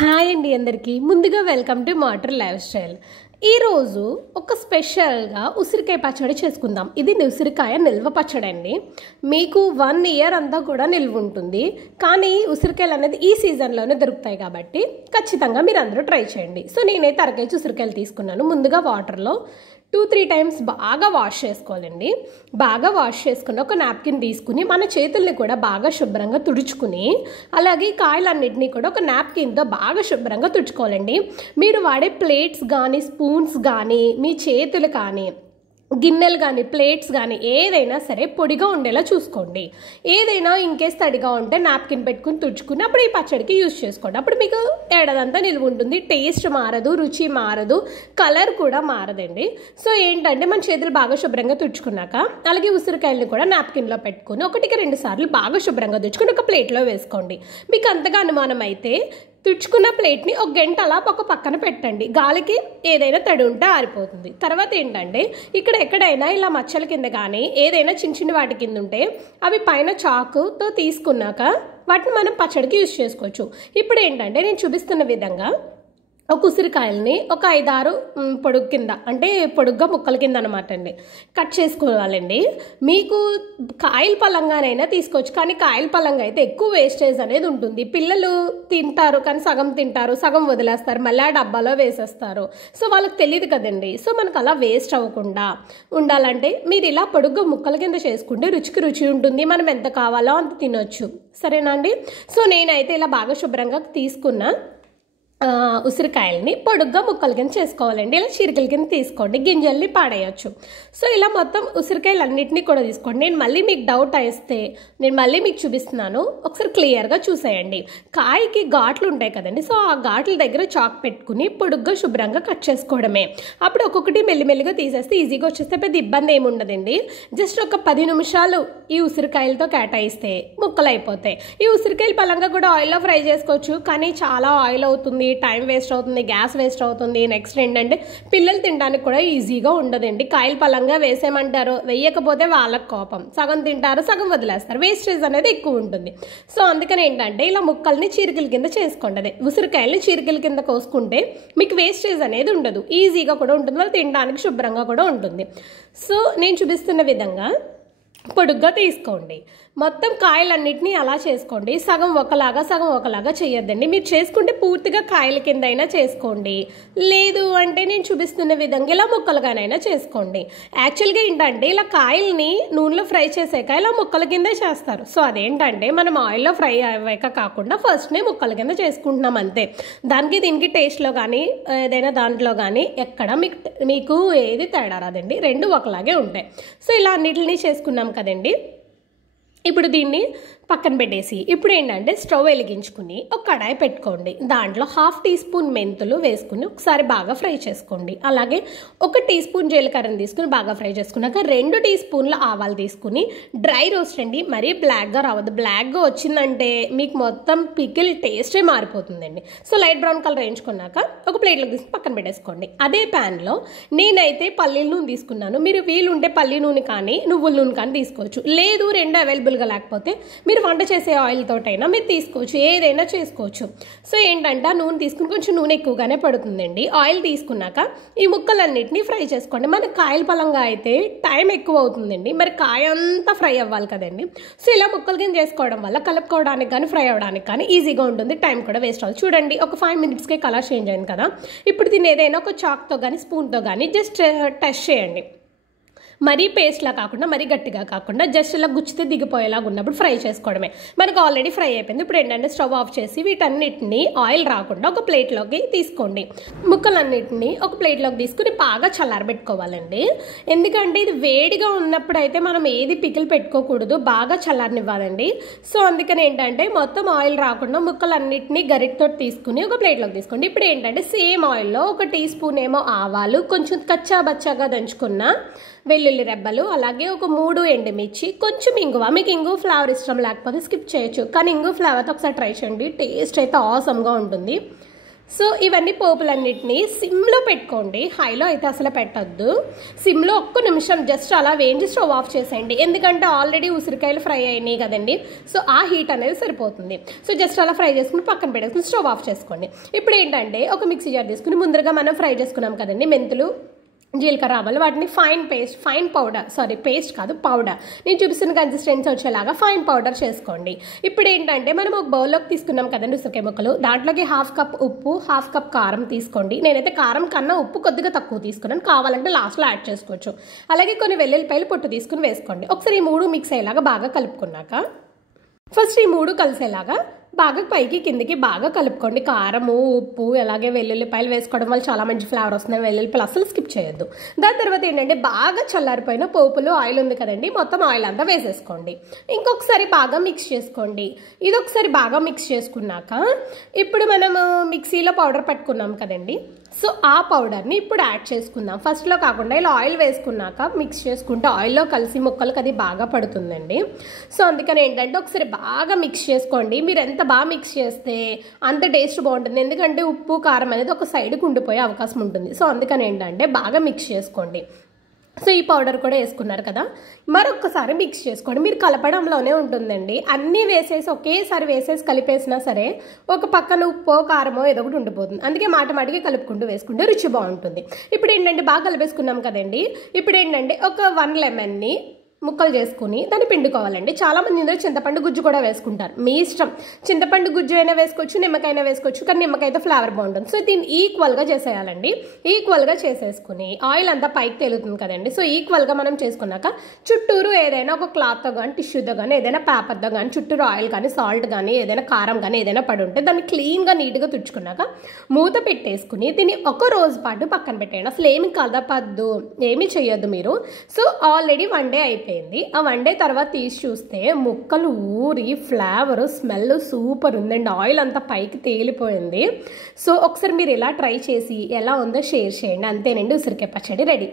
Hi అండి అందరికీ ముందుగా welcome to motor life style. ఈరోజు ఒక స్పెషల్గా ఉసిరికాయ పచ్చడి చేసుకుందాం. ఇది ఉసిరికాయ నిల్వ పచ్చడి అండి. మీకు 1 ఇయర్ అంతా కూడా నిల్వ ఉంటుంది. కానీ ఉసిరికాయలు అనేది ఈ సీజన్లోనే దొరుకుతాయి కాబట్టి ఖచ్చితంగా మీరు అందరూ ట్రై చేయండి. సో నేనైతే అరకేజీ ఉసిరికాయలు తీసుకున్నాను. ముందుగా వాటర్లో 2-3 టైమ్స్ బాగా వాష్ చేసుకోవాలండి. బాగా వాష్ చేసుకుని ఒక నాప్కిన్ తీసుకుని మన చేతుల్ని కూడా బాగా శుభ్రంగా తుడుచుకుని, అలాగే కాయలన్నింటినీ కూడా ఒక నాప్కిన్తో బాగా శుభ్రంగా తుడుచుకోవాలండి. మీరు వాడే ప్లేట్స్ కానీ స్పూన్స్ కానీ మీ చేతులు కానీ గిన్నెలు కానీ ప్లేట్స్ కానీ ఏదైనా సరే పొడిగా ఉండేలా చూసుకోండి. ఏదైనా ఇన్కేస్ తడిగా ఉంటే నాప్కిన్ పెట్టుకుని తుడుచుకుని అప్పుడు ఈ పచ్చడికి యూజ్ చేసుకోండి. అప్పుడు మీకు ఏడాదంతా నిల్వ ఉంటుంది. టేస్ట్ మారదు, రుచి మారదు, కలర్ కూడా మారదండి. సో ఏంటంటే మన చేతులు బాగా శుభ్రంగా తుడుచుకున్నాక అలాగే ఉసిరికాయలను కూడా నాప్కిన్లో పెట్టుకుని 1-2 సార్లు బాగా శుభ్రంగా తుడుచుకుని ఒక ప్లేట్లో వేసుకోండి. మీకు అంతగా అనుమానం అయితే తుడుచుకున్న ప్లేట్ని 1 గంట అలా ఒక పక్కన పెట్టండి. గాలికి ఏదైనా తడి ఉంటే ఆరిపోతుంది. తర్వాత ఏంటంటే ఇక్కడ ఎక్కడైనా ఇలా మచ్చల కింద కానీ ఏదైనా చిన్న వాటి కింద ఉంటే అవి పైన చాకుతో తీసుకున్నాక వాటిని మనం పచ్చడికి యూజ్ చేసుకోవచ్చు. ఇప్పుడు ఏంటంటే నేను చూపిస్తున్న విధంగా ఒక ఉసిరికాయలని ఒక 5-6 పొడుగు కింద అంటే పొడుగ్గా ముక్కల కింద అనమాట అండి కట్ చేసుకోవాలండి. మీకు కాయల పలంగానైనా తీసుకోవచ్చు, కానీ కాయల పలంగా అయితే ఎక్కువ వేస్టేజ్ అనేది ఉంటుంది. పిల్లలు తింటారు కానీ సగం తింటారు, సగం వదిలేస్తారు, మళ్ళీ ఆ డబ్బాలో వేసేస్తారు. సో వాళ్ళకి తెలియదు కదండి. సో మనకు అలా వేస్ట్ అవ్వకుండా ఉండాలంటే మీరు ఇలా పొడుగ్గా ముక్కల కింద చేసుకుంటే రుచికి రుచి ఉంటుంది. మనం ఎంత కావాలో అంత తినొచ్చు. సరేనా అండి? సో నేనైతే ఇలా బాగా శుభ్రంగా తీసుకున్న ఉసిరికాయలని పొడుగ్గా ముక్కల కింద చేసుకోవాలండి. ఇలా చీరికల కింద తీసుకోండి, గింజల్ని పాడేయచ్చు. సో ఇలా మొత్తం ఉసిరికాయలు అన్నింటినీ కూడా తీసుకోండి. నేను మళ్ళీ మీకు డౌట్ వేస్తే నేను మళ్ళీ మీకు చూపిస్తున్నాను, ఒకసారి క్లియర్గా చూసేయండి. కాయకి ఘాట్లు ఉంటాయి కదండి. సో ఆ ఘాట్ల దగ్గర చాక్ పెట్టుకుని పొడుగ్గా శుభ్రంగా కట్ చేసుకోవడమే. అప్పుడు ఒక్కొక్కటి మెల్లిమెల్లిగా తీసేస్తే ఈజీగా వచ్చేస్తే పెద్ద ఇబ్బంది ఏమి ఉండదండి. జస్ట్ ఒక 10 నిమిషాలు ఈ ఉసిరికాయలతో కేటాయిస్తే ముక్కలు అయిపోతాయి. ఈ ఉసిరికాయలు పలంగా కూడా ఆయిల్లో ఫ్రై చేసుకోవచ్చు, కానీ చాలా ఆయిల్ అవుతుంది, టైం వేస్ట్ అవుతుంది, గ్యాస్ వేస్ట్ అవుతుంది. నెక్స్ట్ ఏంటంటే పిల్లలు తినడానికి కూడా ఈజీగా ఉండదండి. కాయలు పలంగా వేసేయమంటారు, వేయకపోతే వాళ్ళకి కోపం, సగం తింటారు, సగం వదిలేస్తారు. వేస్టేజ్ అనేది ఎక్కువ ఉంటుంది. సో అందుకని ఏంటంటే ఇలా ముక్కల్ని చీరికల కింద చేసుకోండి. అదే ఉసిరికాయలని చీరికల కింద కోసుకుంటే మీకు వేస్టేజ్ అనేది ఉండదు, ఈజీగా కూడా ఉంటుంది, వాళ్ళు తినడానికి శుభ్రంగా కూడా ఉంటుంది. సో నేను చూపిస్తున్న విధంగా పొడుగ్గా తీసుకోండి. మొత్తం కాయలన్నింటినీ అలా చేసుకోండి. సగం ఒకలాగా చేయొద్దండి. మీరు చేసుకుంటే పూర్తిగా కాయల కింద అయినా చేసుకోండి, లేదు అంటే నేను చూపిస్తున్న విధంగా ఇలా ముక్కలుగానైనా చేసుకోండి. యాక్చువల్గా ఏంటంటే ఇలా కాయల్ని నూనెలో ఫ్రై చేసాక ఇలా ముక్కల కిందే చేస్తారు. సో అదేంటంటే మనం ఆయిల్లో ఫ్రై అవ్వాక కాకుండా ఫస్ట్నే ముక్కల కింద చేసుకుంటున్నాం అంతే. దానికి దీనికి టేస్ట్లో కానీ ఏదైనా దాంట్లో కానీ ఎక్కడ మీకు ఏది తేడా రాదండి, 2 ఒకలాగే ఉంటాయి. సో ఇలా అన్నిటిని చేసుకున్నాం కదండి. ఇప్పుడు దీన్ని పక్కన పెట్టేసి ఇప్పుడు ఏంటంటే స్టవ్ వెలిగించుకుని ఒక కడాయి పెట్టుకోండి. దాంట్లో 1/2 టీ స్పూన్ మెంతులు వేసుకుని ఒకసారి బాగా ఫ్రై చేసుకోండి. అలాగే 1 టీ స్పూన్ జీలకర్రని తీసుకుని బాగా ఫ్రై చేసుకున్నాక 2 టీ స్పూన్ల ఆవాలు తీసుకుని డ్రై రోస్ట్ అండి, మరీ బ్లాక్గా రావద్దు. బ్లాక్గా వచ్చిందంటే మీకు మొత్తం పికిల్ టేస్టే మారిపోతుందండి. సో లైట్ బ్రౌన్ కలర్ వేయించుకున్నాక ఒక ప్లేట్లోకి తీసుకుని పక్కన పెట్టేసుకోండి. అదే ప్యాన్లో నేనైతే పల్లీల నూనె తీసుకున్నాను. మీరు వీలుంటే పల్లీ నూనె కానీ నువ్వుల నూనె కానీ తీసుకోవచ్చు. లేదు 2 అవైలబుల్గా లేకపోతే మీరు వంట చేసే ఆయిల్ తోటైనా మీరు తీసుకోవచ్చు, ఏదైనా చేసుకోవచ్చు. సో ఏంటంటే ఆ నూనె తీసుకుని కొంచెం నూనె ఎక్కువగానే పడుతుందండి. ఆయిల్ తీసుకున్నాక ఈ ముక్కలన్నిటిని ఫ్రై చేసుకోండి. మనకి కాయల పలంగా అయితే టైం ఎక్కువ అవుతుందండి, మరి కాయ అంతా ఫ్రై అవ్వాలి కదండి. సో ఇలా ముక్కల కింద చేసుకోవడం వల్ల కలుపుకోవడానికి కానీ ఫ్రై అవ్వడానికి కానీ ఈజీగా ఉంటుంది, టైం కూడా వేస్ట్ అవ్వదు. చూడండి ఒక 5 మినిట్స్కే కలర్ చేంజ్ అయింది కదా. ఇప్పుడు దీన్ని ఏదైనా ఒక చాక్తో కానీ స్పూన్తో కానీ జస్ట్ టెస్ట్ చేయండి. మరీ పేస్ట్లా కాకుండా మరీ గట్టిగా కాకుండా జస్ట్ ఇలా గుచ్చితే దిగిపోయేలాగా ఉన్నప్పుడు ఫ్రై చేసుకోవడమే. మనకు ఆల్రెడీ ఫ్రై అయిపోయింది. ఇప్పుడు ఏంటంటే స్టవ్ ఆఫ్ చేసి వీటన్నిటిని ఆయిల్ రాకుండా ఒక ప్లేట్లోకి తీసుకోండి. ముక్కలన్నిటిని ఒక ప్లేట్లోకి తీసుకుని బాగా చల్లారబెట్టుకోవాలండి. ఎందుకంటే ఇది వేడిగా ఉన్నప్పుడు అయితే మనం ఏది పికిల్ పెట్టుకోకూడదు, బాగా చల్లారనివ్వాలండి. సో అందుకని ఏంటంటే మొత్తం ఆయిల్ రాకుండా ముక్కలన్నిటిని గరిటతో తీసుకుని ఒక ప్లేట్లోకి తీసుకోండి. ఇప్పుడు ఏంటంటే సేమ్ ఆయిల్లో 1 టీ స్పూన్ ఏమో ఆవాలు, కొంచెం కచ్చా బచ్చాగా దంచుకున్న వెల్లుల్లి రెబ్బలు, అలాగే ఒక 3 ఎండుమిర్చి, కొంచెం ఇంగువ. మీకు ఇంగువ ఫ్లేవర్ ఇష్టం లేకపోతే స్కిప్ చేయొచ్చు, కానీ ఇంగువ ఫ్లేవర్తో ఒకసారి ట్రై చేయండి, టేస్ట్ అయితే ఆసమ్గా ఉంటుంది. సో ఇవన్నీ పోపులన్నిటినీ సిమ్లో పెట్టుకోండి, హైలో అయితే అసలు పెట్టద్దు. సిమ్లో ఒక్క నిమిషం జస్ట్ అలా వేయించి స్టవ్ ఆఫ్ చేసేయండి. ఎందుకంటే ఆల్రెడీ ఉసిరికాయలు ఫ్రై అయినాయి కదండి, సో ఆ హీట్ అనేది సరిపోతుంది. సో జస్ట్ అలా ఫ్రై చేసుకుని పక్కన పెట్టేసుకుని స్టవ్ ఆఫ్ చేసుకోండి. ఇప్పుడు ఏంటంటే ఒక మిక్సీ జార్ తీసుకుని ముందుగా మనం ఫ్రై చేసుకున్నాం కదండి మెంతులు, జీలకర్ర, ఆవాలు, వాటిని ఫైన్ పేస్ట్ కాదు పౌడర్, నేను చూపిస్తున్న కన్సిస్టెన్సీ వచ్చేలాగా ఫైన్ పౌడర్ చేసుకోండి. ఇప్పుడు ఏంటంటే మనం ఒక బౌల్లోకి తీసుకున్నాం కదండి ఉసిరికాయ ముక్కలు, దాంట్లోకి 1/2 కప్ ఉప్పు, 1/2 కప్ కారం తీసుకోండి. నేనైతే కారం కన్నా ఉప్పు కొద్దిగా తక్కువ తీసుకున్నాను, కావాలంటే లాస్ట్లో యాడ్ చేసుకోవచ్చు. అలాగే కొన్ని వెల్లుల్లిపాయలు పొట్టు తీసుకుని వేసుకోండి. ఒకసారి ఈ 3 మిక్స్ అయ్యేలాగా బాగా కలుపుకున్నాక ఫస్ట్ ఈ 3 కలిసేలాగా బాగా పైకి కిందికి బాగా కలుపుకోండి. కారము, ఉప్పు, అలాగే వెల్లుల్లిపాయలు వేసుకోవడం వల్ల చాలా మంచి ఫ్లేవర్ వస్తుంది. వెల్లుల్లిపాయలు అసలు స్కిప్ చేయొద్దు. దాని తర్వాత ఏంటంటే బాగా చల్లారిపోయిన పోపులు, ఆయిల్ ఉంది కదండి, మొత్తం ఆయిల్ అంతా వేసేసుకోండి. ఇంకొకసారి బాగా మిక్స్ చేసుకోండి. ఇది ఒకసారి బాగా మిక్స్ చేసుకున్నాక ఇప్పుడు మనము మిక్సీలో పౌడర్ పట్టుకున్నాం కదండి, సో ఆ పౌడర్ని ఇప్పుడు యాడ్ చేసుకుందాం. ఫస్ట్లో కాకుండా ఇలా ఆయిల్ వేసుకున్నాక మిక్స్ చేసుకుంటే ఆయిల్లో కలిసి ముక్కలకు అది బాగా పడుతుందండి. సో అందుకని ఏంటంటే ఒకసారి బాగా మిక్స్ చేసుకోండి. మీరు ఎంత బాగా మిక్స్ చేస్తే అంత టేస్ట్ బాగుంటుంది. ఎందుకంటే ఉప్పు కారం అనేది ఒక సైడ్కి ఉండిపోయే అవకాశం ఉంటుంది. సో అందుకని ఏంటంటే బాగా మిక్స్ చేసుకోండి. సో ఈ పౌడర్ కూడా వేసుకున్నారు కదా, మరొకసారి మిక్స్ చేసుకోండి. మీరు కలపడంలోనే ఉంటుందండి. అన్నీ వేసేసి ఒకేసారి వేసేసి కలిపేసినా సరే ఒక పక్కన ఉప్పో కారమో ఏదో ఒకటి ఉండిపోతుంది. అందుకే మాటికి కలుపుకుంటూ వేసుకుంటే రుచి బాగుంటుంది. ఇప్పుడు ఏంటంటే బాగా కలిపేసుకున్నాం కదండి, ఇప్పుడు ఏంటంటే ఒక 1 లెమన్ని ముక్కలు చేసుకుని దాన్ని పిండుకోవాలండి. చాలామంది ఇందులో చింతపండు గుజ్జు కూడా వేసుకుంటారు, మీ ఇష్టం. చింతపండు గుజ్జు అయినా వేసుకోవచ్చు, నిమ్మకాయ అయినా వేసుకోవచ్చు, కానీ నిమ్మకాయతో ఫ్లేవర్ బాగుంటుంది. సో దీన్ని ఈక్వల్గా చేసేయాలండి. ఈక్వల్గా చేసేసుకుని ఆయిల్ అంతా పైకి తేలుతుంది కదండి, సో ఈక్వల్గా మనం చేసుకున్నాక చుట్టూరు ఏదైనా ఒక క్లాత్తో కానీ టిష్యూతో కానీ ఏదైనా పేపర్తో కానీ చుట్టూరు ఆయిల్ కానీ సాల్ట్ కానీ ఏదైనా కారం కానీ ఏదైనా పడి ఉంటే దాన్ని క్లీన్గా నీట్గా తుడుచుకున్నాక మూత పెట్టేసుకుని దీన్ని ఒక రోజు పాటు పక్కన పెట్టేయండి. అసలు ఏమి కదపద్దు, ఏమీ చేయొద్దు మీరు. సో ఆల్రెడీ 1 డే అయిపోయింది. ఆ 1 డే తర్వాత తీసి చూస్తే ముక్కలు ఊరి ఫ్లేవర్ స్మెల్ సూపర్ ఉందండి. ఆయిల్ అంతా పైకి తేలిపోయింది. సో ఒకసారి మీరు ఇలా ట్రై చేసి ఎలా ఉందో షేర్ చేయండి. అంతేనండి, ఉసిరికాయ పచ్చడి రెడీ.